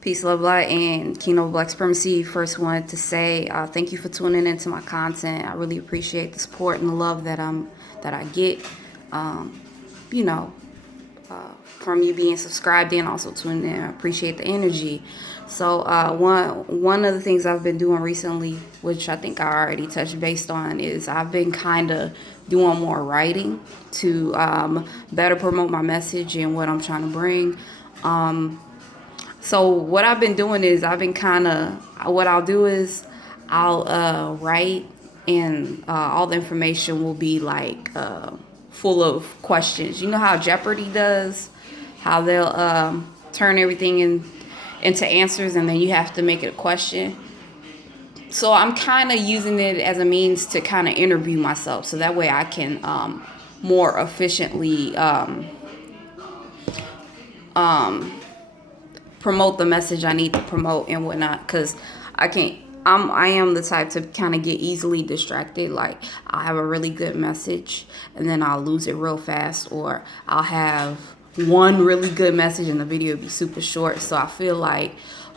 Peace, love, light, and Kingdom of Black Supremacy. First, wanted to say thank you for tuning into my content. I really appreciate the support and the love that I get. Um, you know, from you being subscribed and also tuning in. I appreciate the energy. So one of the things I've been doing recently, which I think I already touched base on, is I've been kind of doing more writing to better promote my message and what I'm trying to bring. So what I've been doing is what I'll do is I'll write, and all the information will be like full of questions. You know how Jeopardy does, how they'll turn everything into answers, and then you have to make it a question. So I'm kind of using it as a means to kind of interview myself, so that way I can more efficiently promote the message I need to promote and whatnot, because I am the type to kind of get easily distracted. Like, I'll have a really good message and then I'll lose it real fast, or I'll have one really good message and the video will be super short. So I feel like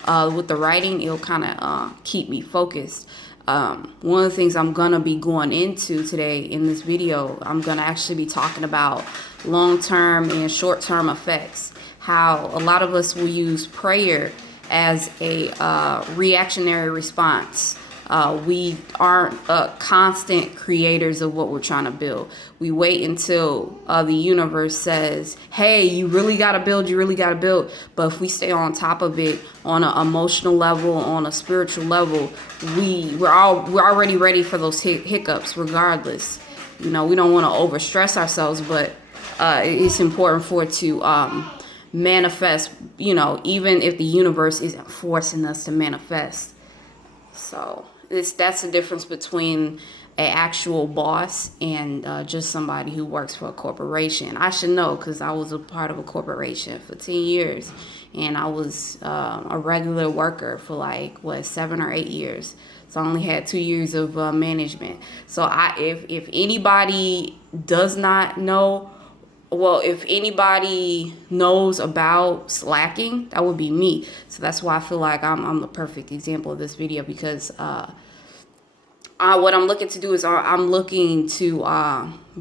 with the writing, it'll kind of keep me focused. One of the things I'm gonna be going into today in this video, I'm gonna actually be talking about long-term and short-term effects. How a lot of us will use prayer as a reactionary response. We aren't constant creators of what we're trying to build. We wait until the universe says, hey, you really got to build, you really got to build. But if we stay on top of it on an emotional level, on a spiritual level, we're already ready for those hiccups regardless. You know, we don't want to overstress ourselves, but it's important for it to manifest, you know, even if the universe isn't forcing us to manifest. So that's the difference between an actual boss and just somebody who works for a corporation. I should know, because I was a part of a corporation for 10 years, and I was a regular worker for 7 or 8 years. So I only had 2 years of management. So if anybody does not know, well, if anybody knows about slacking, that would be me. So that's why I feel like I'm the perfect example of this video, because what I'm looking to do is I'm looking to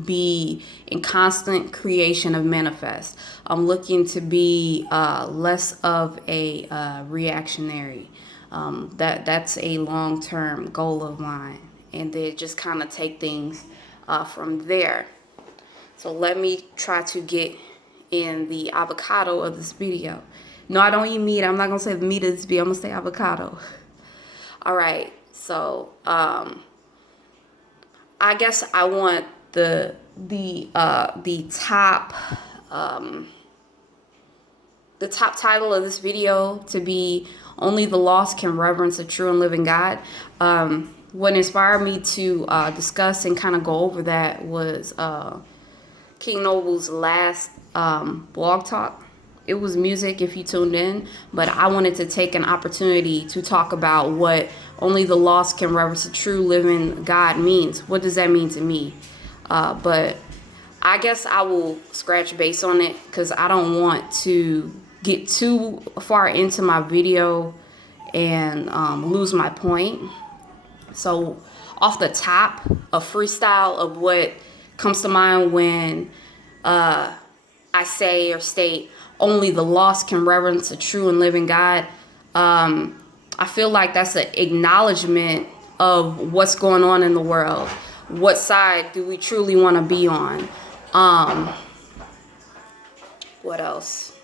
be in constant creation of manifest. I'm looking to be less of a reactionary. That's a long-term goal of mine, and then just kind of take things from there. So let me try to get in the avocado of this video. No, I don't eat meat. I'm not going to say the meat of this video. I'm going to say avocado. All right. So I guess I want the top title of this video to be "Only the Lost Can Reverence a True and Living God." What inspired me to discuss and kind of go over that was King Noble's last blog talk. It was music if you tuned in, but I wanted to take an opportunity to talk about what only the lost can reverence a true living God means. What does that mean to me? But I guess I will scratch base on it, because I don't want to get too far into my video and lose my point. So off the top, a freestyle of what comes to mind when I say or state only the lost can reverence a true and living God. I feel like that's an acknowledgement of what's going on in the world. What side do we truly want to be on? What else?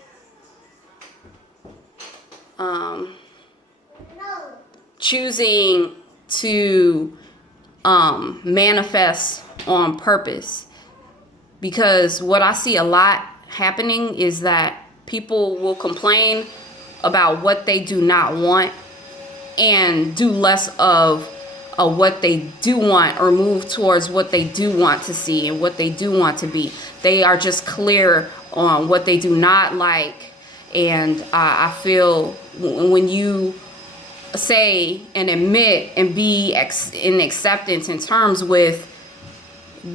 Choosing to manifest on purpose. Because what I see a lot happening is that people will complain about what they do not want and do less of what they do want, or move towards what they do want to see and what they do want to be. They are just clear on what they do not like. And I feel when you say and admit and be in acceptance in terms with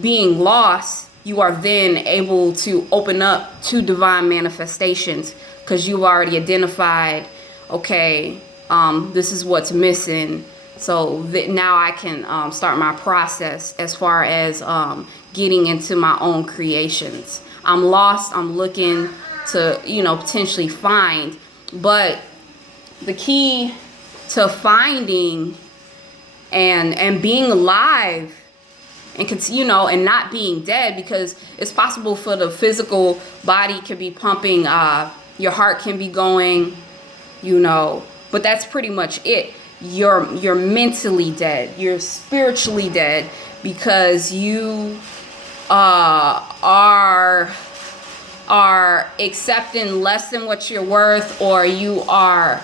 being lost, you are then able to open up to divine manifestations, because you've already identified okay, this is what's missing. So that now I can start my process as far as getting into my own creations. I'm lost. I'm looking to, potentially find. But the key to finding and being alive and and not being dead, because it's possible for the physical body can be pumping, your heart can be going, but that's pretty much it. You're mentally dead, you're spiritually dead, because you are accepting less than what you're worth, or you are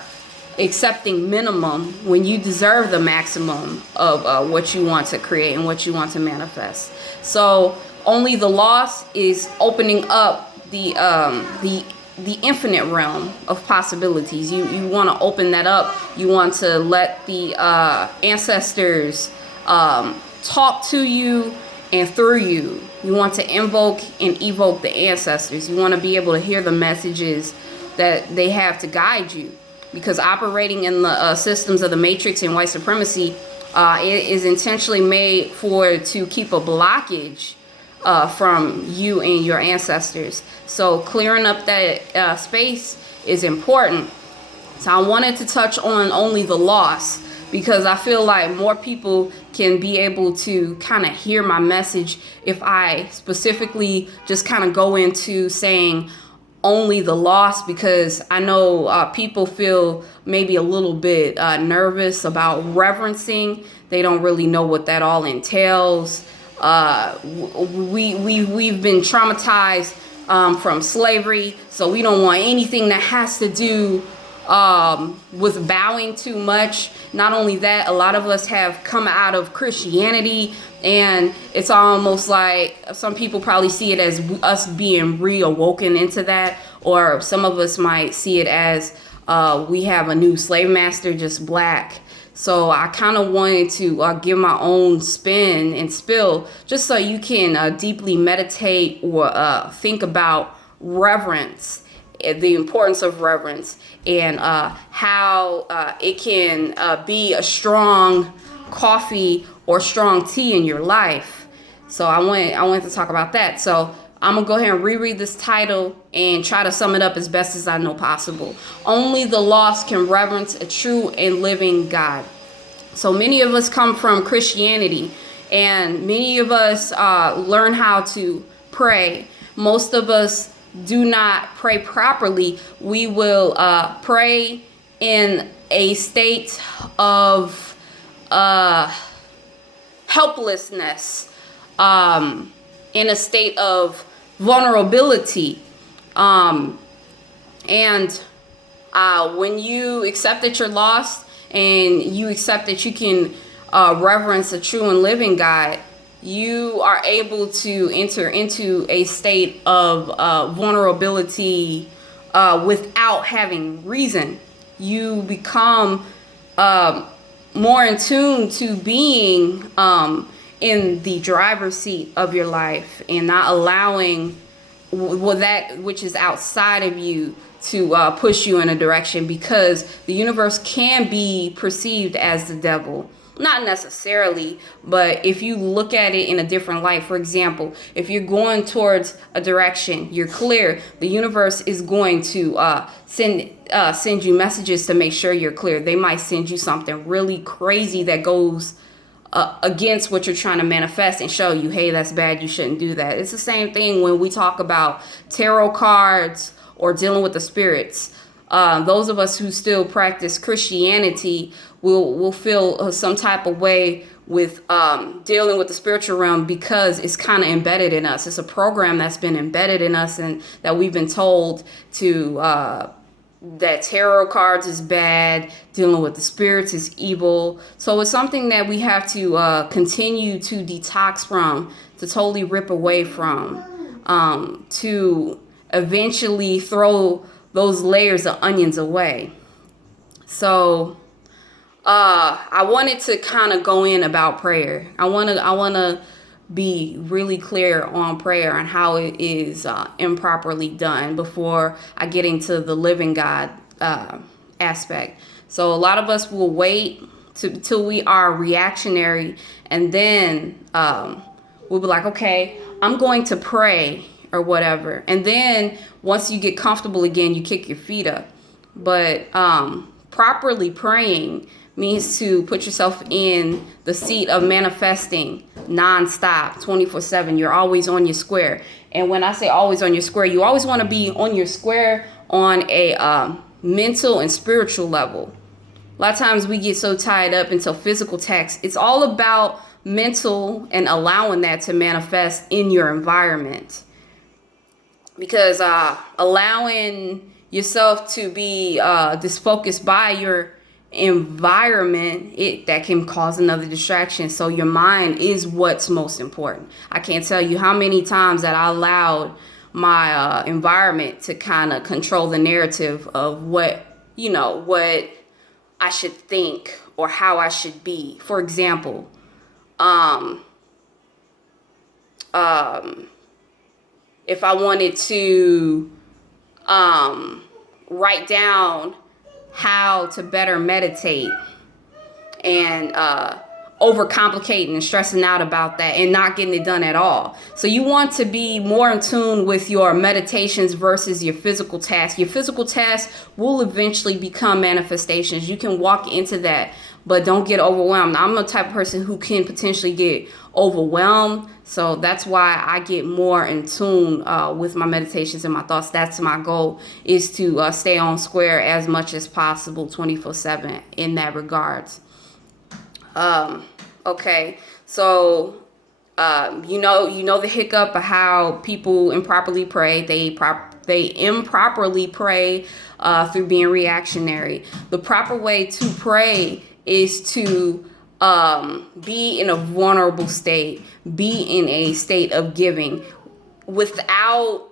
accepting minimum when you deserve the maximum of what you want to create and what you want to manifest. So only the loss is opening up the infinite realm of possibilities. You want to open that up. You want to let the ancestors talk to you and through you. You want to invoke and evoke the ancestors. You want to be able to hear the messages that they have to guide you. Because operating in the systems of the matrix and white supremacy, it is intentionally made to keep a blockage from you and your ancestors. So clearing up that space is important. So I wanted to touch on only the loss, because I feel like more people can be able to kind of hear my message if I specifically just kind of go into saying only the loss, because I know people feel maybe a little bit nervous about reverencing. They don't really know what that all entails. We've been traumatized from slavery, so we don't want anything that has to do with bowing too much. Not only that, a lot of us have come out of Christianity, and it's almost like some people probably see it as us being reawoken into that, or some of us might see it as we have a new slave master, just black. So I kind of wanted to give my own spin and spill, just so you can deeply meditate or think about reverence, the importance of reverence, and how it can be a strong coffee or strong tea in your life. So I wanted to talk about that. So I'm gonna go ahead and reread this title and try to sum it up as best as I know possible. Only the lost can reverence a true and living God. So many of us come from Christianity, and many of us learn how to pray. Most of us do not pray properly. We will pray in a state of helplessness, in a state of vulnerability. And when you accept that you're lost and you accept that you can reverence a true and living God, you are able to enter into a state of vulnerability without having reason. You become more in tune to being in the driver's seat of your life, and not allowing that which is outside of you to push you in a direction, because the universe can be perceived as the devil. Not necessarily, but if you look at it in a different light, for example, if you're going towards a direction, you're clear, the universe is going to send you messages to make sure you're clear. They might send you something really crazy that goes against what you're trying to manifest and show you, hey, that's bad, you shouldn't do that. It's the same thing when we talk about tarot cards or dealing with the spirits. Those of us who still practice Christianity will feel some type of way with dealing with the spiritual realm, because it's kind of embedded in us. It's a program that's been embedded in us, and that we've been told to that tarot cards is bad, dealing with the spirits is evil. So it's something that we have to continue to detox from, to totally rip away from, to eventually throw those layers of onions away. So I wanted to kind of go in about prayer. I want to be really clear on prayer and how it is improperly done before I get into the living God aspect. So a lot of us will wait till we are reactionary, and then we'll be like, okay, I'm going to pray or whatever. And then once you get comfortable again, you kick your feet up. But properly praying means to put yourself in the seat of manifesting nonstop, 24/7. You're always on your square. And when I say always on your square, you always want to be on your square on a mental and spiritual level. A lot of times we get so tied up into physical tasks. It's all about mental and allowing that to manifest in your environment. Because allowing yourself to be disfocused by your environment, that can cause another distraction. So your mind is what's most important. I can't tell you how many times that I allowed my environment to kind of control the narrative of what I should think or how I should be. For example, if I wanted to write down how to better meditate and overcomplicating and stressing out about that and not getting it done at all. So you want to be more in tune with your meditations versus your physical tasks. Your physical tasks will eventually become manifestations. You can walk into that, but don't get overwhelmed. I'm the type of person who can potentially get overwhelmed. So that's why I get more in tune with my meditations and my thoughts. That's my goal, is to stay on square as much as possible 24/7 in that regards. Okay, so you know the hiccup of how people improperly pray. They improperly pray through being reactionary. The proper way to pray is to be in a vulnerable state, be in a state of giving without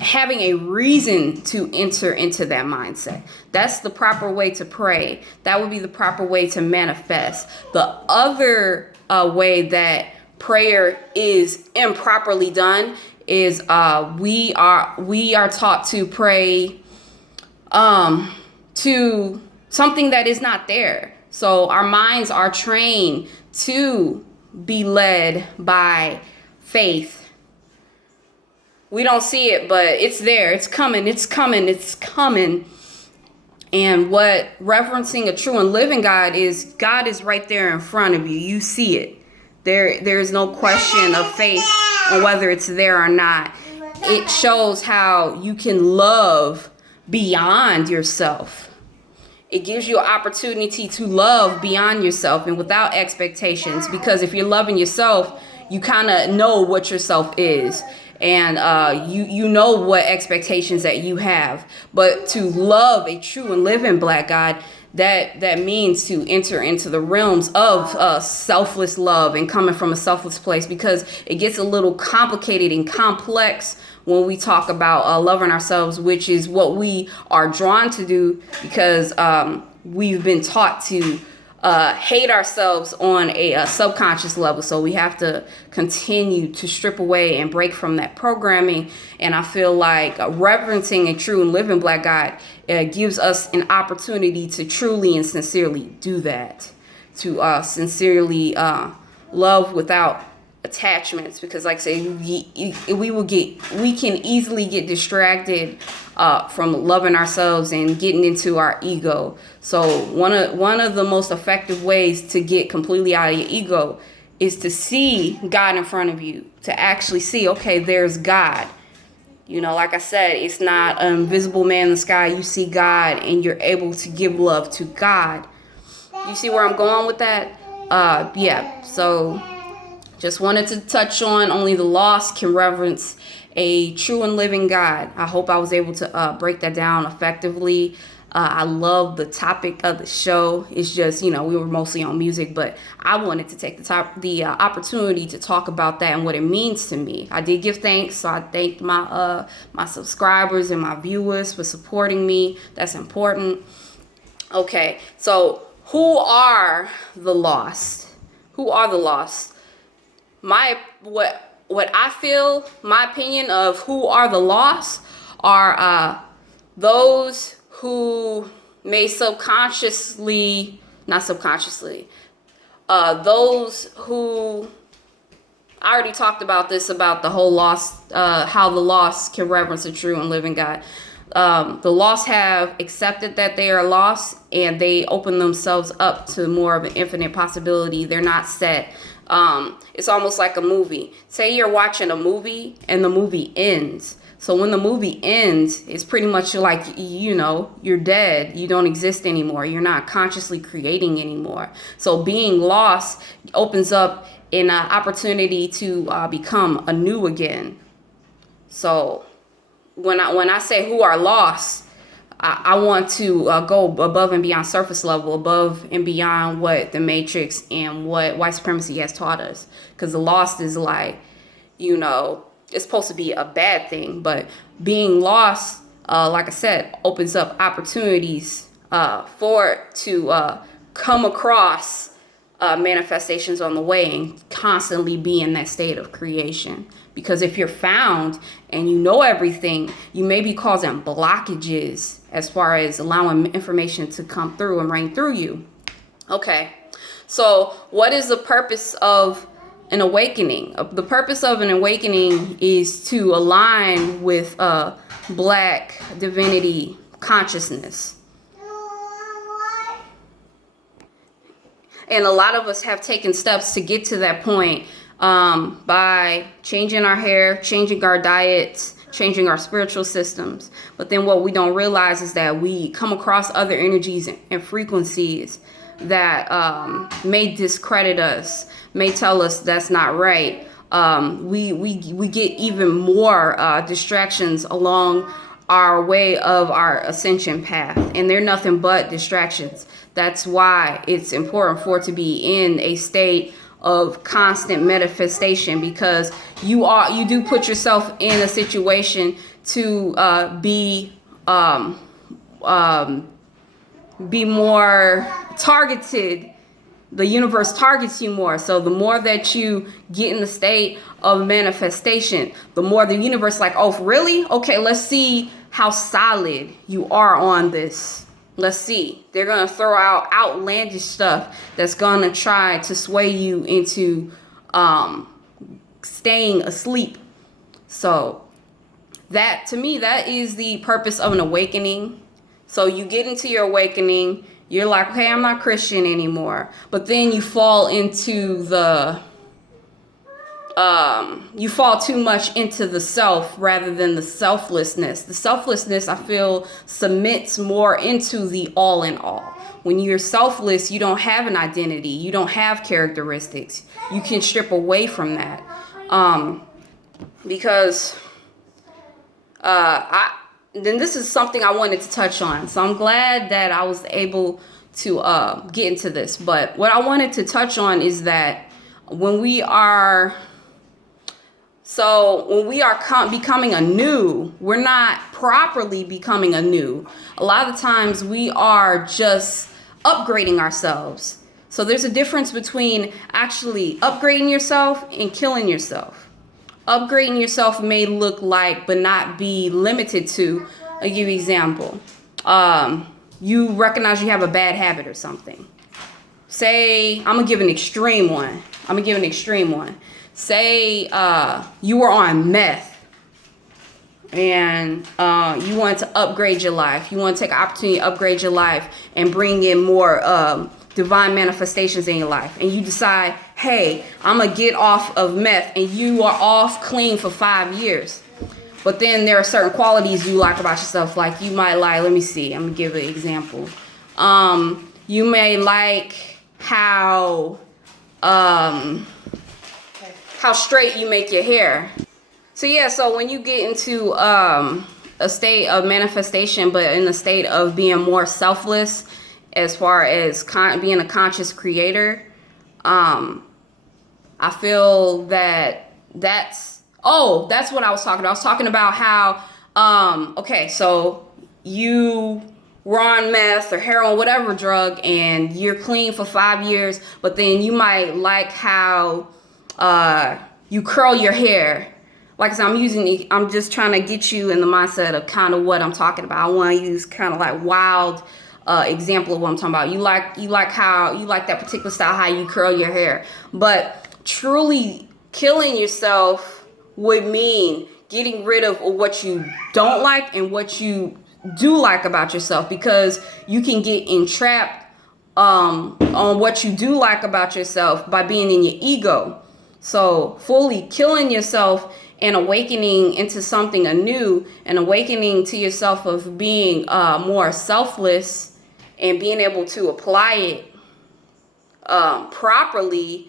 having a reason to enter into that mindset. That's the proper way to pray. That would be the proper way to manifest. The other way that prayer is improperly done is we are taught to pray to something that is not there. So our minds are trained to be led by faith. We don't see it, but it's there. It's coming. It's coming. It's coming. And what reverencing a true and living God is right there in front of you. You see it. There is no question of faith on whether it's there or not. It shows how you can love beyond yourself. It gives you an opportunity to love beyond yourself and without expectations. Because if you're loving yourself, you kind of know what yourself is. And you know what expectations that you have. But to love a true and living black God, that means to enter into the realms of selfless love and coming from a selfless place, because it gets a little complicated and complex when we talk about loving ourselves, which is what we are drawn to do, because we've been taught to hate ourselves on a subconscious level. So we have to continue to strip away and break from that programming. And I feel like reverencing a true and living black God gives us an opportunity to truly and sincerely do that, to sincerely love without attachments. Because like I say, we can easily get distracted from loving ourselves and getting into our ego. So one of the most effective ways to get completely out of your ego is to see God in front of you, to actually see, okay, there's God. You know, like I said, it's not an invisible man in the sky. You see God and you're able to give love to God. You see where I'm going with that? Yeah. So just wanted to touch on only the lost can reverence a true and living God. I hope I was able to break that down effectively. I love the topic of the show. It's just, we were mostly on music, but I wanted to take the opportunity to talk about that and what it means to me. I did give thanks, so I thanked my subscribers and my viewers for supporting me. That's important. Okay, so who are the lost? Who are the lost? What I feel, my opinion of who are the lost are those who may subconsciously, not subconsciously, those who, I already talked about this, about the whole lost, how the lost can reverence a true and living God. The lost have accepted that they are lost, and they open themselves up to more of an infinite possibility. They're not set. It's almost like a movie. Say you're watching a movie and the movie ends. So when the movie ends, it's pretty much like, you're dead. You don't exist anymore. You're not consciously creating anymore. So being lost opens up an opportunity to become anew again. So when I say who are lost, I want to go above and beyond surface level, above and beyond what the Matrix and what white supremacy has taught us. Because the lost is like, it's supposed to be a bad thing, but being lost, like I said, opens up opportunities for it to come across manifestations on the way and constantly be in that state of creation. Because if you're found and you know everything, you may be causing blockages as far as allowing information to come through and rain through you. Okay, so what is the purpose of an awakening? The purpose of an awakening is to align with Black divinity consciousness. And a lot of us have taken steps to get to that point by changing our hair, changing our diets, changing our spiritual systems. But then what we don't realize is that we come across other energies and frequencies that may discredit us, may tell us that's not right. We get even more distractions along our way of our ascension path, and they're nothing but distractions. That's why it's important for it to be in a state of constant manifestation, because you do put yourself in a situation to be more targeted. The universe targets you more. So the more that you get in the state of manifestation, the more the universe like, oh, really? Okay, let's see how solid you are on this. Let's see. They're going to throw out outlandish stuff that's going to try to sway you into staying asleep. So that, to me, that is the purpose of an awakening. So you get into your awakening. You're like, okay, I'm not Christian anymore. But then you fall into you fall too much into the self rather than the selflessness. The selflessness, I feel, submits more into the all in all. When you're selfless, you don't have an identity. You don't have characteristics. You can strip away from that. Because then this is something I wanted to touch on. So I'm glad that I was able to get into this. But what I wanted to touch on is that when we are becoming anew, we're not properly becoming anew. A lot of the times we are just upgrading ourselves. So there's a difference between actually upgrading yourself and killing yourself. Upgrading yourself may look like, but not be limited to, I'll give you an example. You recognize you have a bad habit or something. Say, I'm going to give an extreme one. Say you were on meth and you want to upgrade your life. You want to take an opportunity to upgrade your life and bring in more divine manifestations in your life. And you decide, hey, I'm going to get off of meth, and you are off clean for 5 years. But then there are certain qualities you like about yourself. Like you might like, let me see, I'm going to give an example. You may like how straight you make your hair. So yeah, so when you get into a state of manifestation, but in a state of being more selfless as far as being a conscious creator, I feel that that's what I was talking about. I was talking about how, okay, so you were on meth or heroin, whatever drug, and you're clean for 5 years, but then you might like how you curl your hair. Like I said, I'm just trying to get you in the mindset of kind of what I'm talking about. I want to use kind of like wild example of what I'm talking about. You like that particular style, how you curl your hair. But truly killing yourself would mean getting rid of what you don't like and what you do like about yourself, because you can get entrapped on what you do like about yourself by being in your ego. So fully killing yourself and awakening into something anew, and awakening to yourself of being more selfless and being able to apply it properly,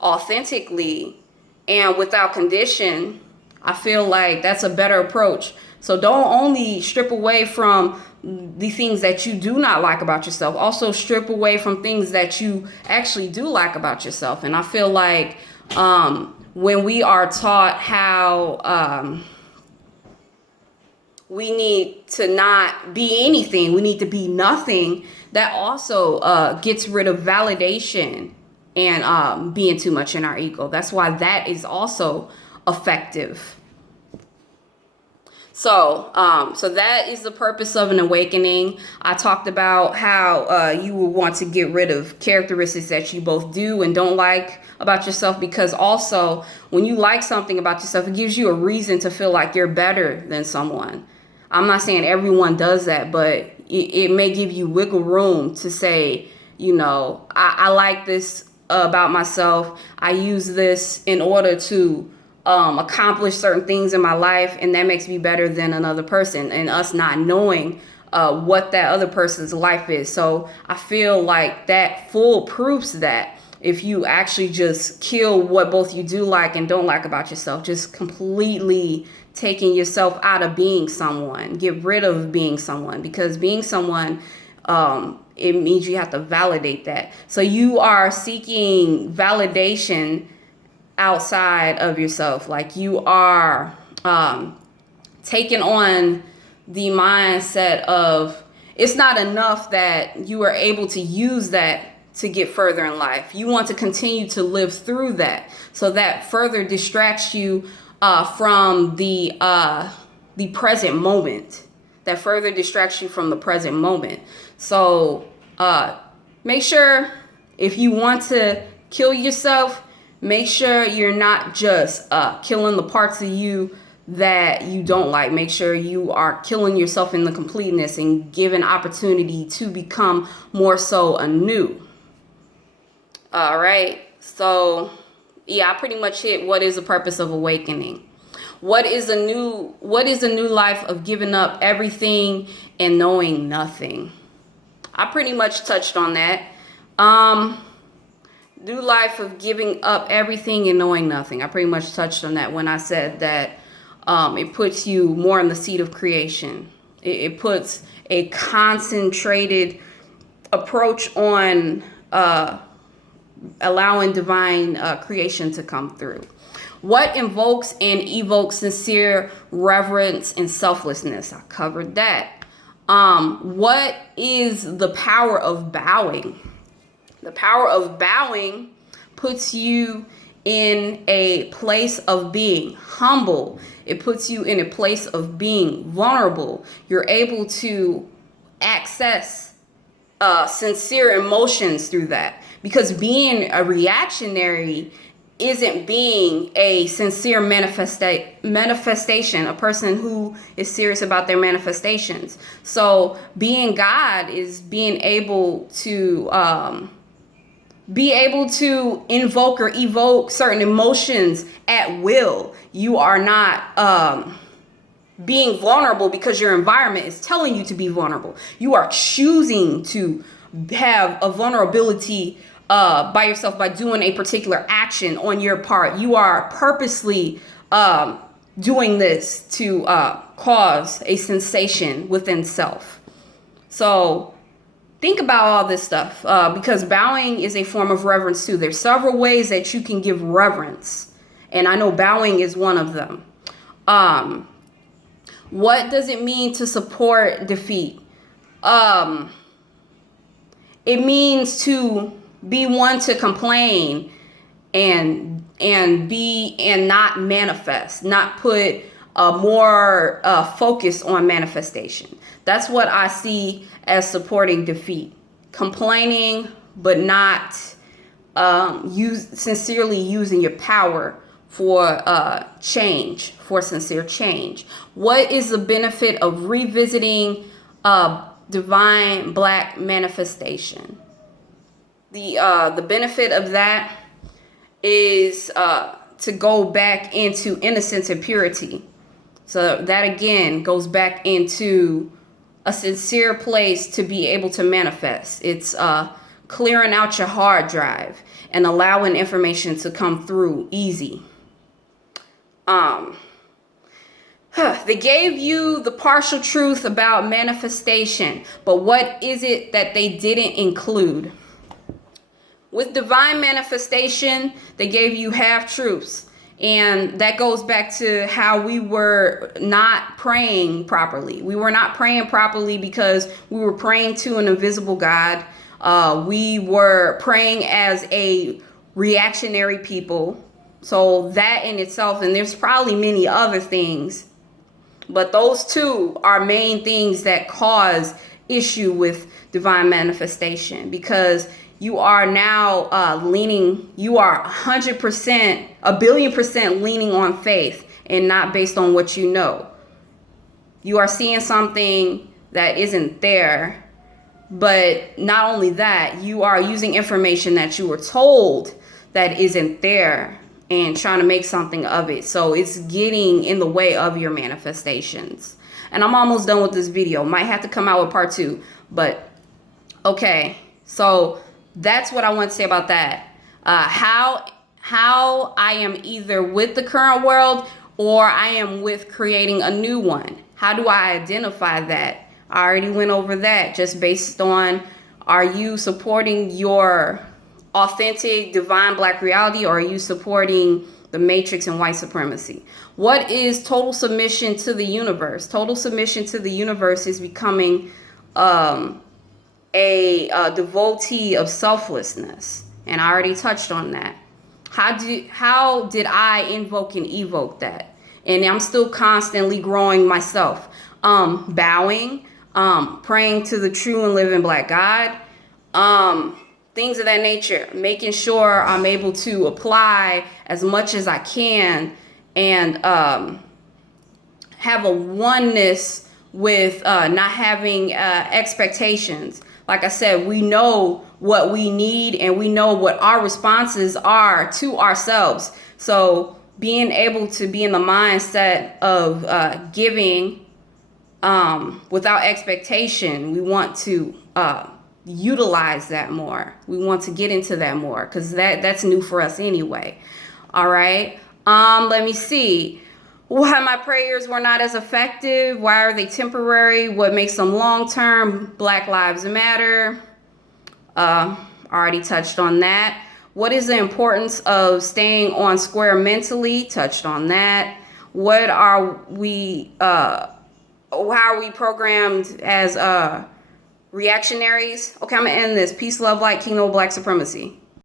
authentically, and without condition. I feel like that's a better approach. So don't only strip away from the things that you do not like about yourself, also strip away from things that you actually do like about yourself. And I feel like when we are taught how we need to not be anything, we need to be nothing, that also gets rid of validation and being too much in our ego. That's why that is also effective. So that is the purpose of an awakening. I talked about how you will want to get rid of characteristics that you both do and don't like about yourself, because also when you like something about yourself, it gives you a reason to feel like you're better than someone. I'm not saying everyone does that, but it may give you wiggle room to say, I like this about myself. I use this in order to accomplish certain things in my life, and that makes me better than another person, and us not knowing what that other person's life is. So I feel like that foolproofs that if you actually just kill what both you do like and don't like about yourself, just completely taking yourself out of being someone, get rid of being someone, because being someone, it means you have to validate that. So you are seeking validation outside of yourself. Like you are taking on the mindset of it's not enough that you are able to use that to get further in life. You want to continue to live through that, so that further distracts you from the present moment. That further distracts you from the present moment. So make sure, if you want to kill yourself, make sure you're not just killing the parts of you that you don't like. Make sure you are killing yourself in the completeness and giving opportunity to become more so anew. All right. So, yeah, I pretty much hit what is the purpose of awakening. What is a new life of giving up everything and knowing nothing? I pretty much touched on that. New life of giving up everything and knowing nothing. I pretty much touched on that when I said that it puts you more in the seat of creation. It puts a concentrated approach on allowing divine creation to come through. What invokes and evokes sincere reverence and selflessness? I covered that. What is the power of bowing? The power of bowing puts you in a place of being humble. It puts you in a place of being vulnerable. You're able to access sincere emotions through that, because being a reactionary isn't being a sincere manifestation, a person who is serious about their manifestations. So being God is being able to invoke or evoke certain emotions at will. You are not being vulnerable because your environment is telling you to be vulnerable. You are choosing to have a vulnerability by yourself by doing a particular action on your part. You are purposely doing this to cause a sensation within self. So think about all this stuff, because bowing is a form of reverence too. There's several ways that you can give reverence, and I know bowing is one of them. What does it mean to support defeat? It means to be one to complain and not manifest, not put more focused on manifestation. That's what I see as supporting defeat. Complaining, but not sincerely using your power for change, for sincere change. What is the benefit of revisiting divine black manifestation? The benefit of that is to go back into innocence and purity. So that again goes back into a sincere place to be able to manifest. It's clearing out your hard drive and allowing information to come through easy. They gave you the partial truth about manifestation, but what is it that they didn't include? With divine manifestation, they gave you half truths. And that goes back to how we were not praying properly. We were not praying properly because we were praying to an invisible God. We were praying as a reactionary people. So that in itself, and there's probably many other things, but those two are main things that cause issue with divine manifestation, because you are now you are 100%, 1,000,000,000% leaning on faith and not based on what you know. You are seeing something that isn't there, but not only that, you are using information that you were told that isn't there and trying to make something of it. So it's getting in the way of your manifestations. And I'm almost done with this video. Might have to come out with part 2, but okay. So that's what I want to say about that. How I am either with the current world or I am with creating a new one. How do I identify that? I already went over that, just based on, are you supporting your authentic divine black reality, or are you supporting the matrix and white supremacy? What is total submission to the universe? Total submission to the universe is becoming a devotee of selflessness, and I already touched on that. How did I invoke and evoke that? And I'm still constantly growing myself, bowing, praying to the true and living black God, things of that nature, making sure I'm able to apply as much as I can and have a oneness with not having expectations. Like I said, we know what we need and we know what our responses are to ourselves. So being able to be in the mindset of giving without expectation, we want to utilize that more. We want to get into that more because that's new for us anyway. All right. Let me see. Why my prayers were not as effective. Why are they temporary? What makes them long-term? Black Lives Matter. Already touched on that. What is the importance of staying on square mentally? Touched on that. What are we, how are we programmed as reactionaries? Okay, I'm gonna end this. Peace, love, light, kingdom of black supremacy.